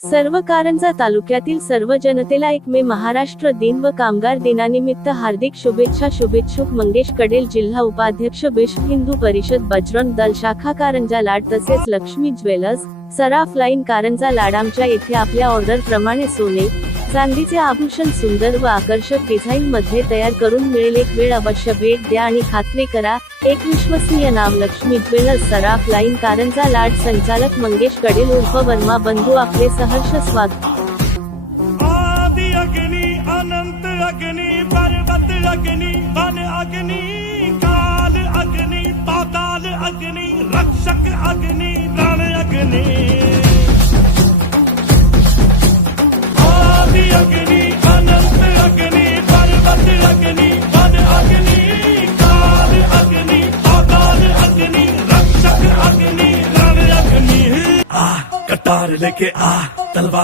सर्व कारंजा तालुक्यातील सर्व जनतेला 1 मे महाराष्ट्र दिन व कामगार दिनानिमित्त हार्दिक शुभेच्छा. शुभेच्छुक मंगेश कडेल, जिल्हा उपाध्यक्ष, विश्व हिंदू परिषद, बजरंग दल शाखा कारंजा लाड, तसेच लक्ष्मी ज्वेलर्स, सराफ लाईन कारंजा लाड. आमच्या येथे आपल्या ऑर्डर प्रमाणे सोने चांदीचे आभूषण सुंदर व आकर्षक डिझाईन मध्ये तयार करून मिळेल. एक वेळ अवश्य भेट द्या आणि खात्री करा. एक विश्वसनीय नाव, लक्ष्मी ज्वेलर्स, सराफ लाईन कारंजा लाड. संचालक मंगेश कडेल उर्फ वर्मा बंधू, आपले सहर्ष स्वागत. आदि अग्नि, अनंत अग्नि, पर्वत अग्नि, वन अग्नि, काल अग्नि, पाताल अग्नि, रक्षक अग्नि, रण अग्नि. आदि अग्नि, अनंत अग्नि, पर्वत अग्नि, वन अग्नि, काल अग्नि, पाताल अग्नि, रक्षक अग्नि, रण अग्नि. कटार लेके आ तलवार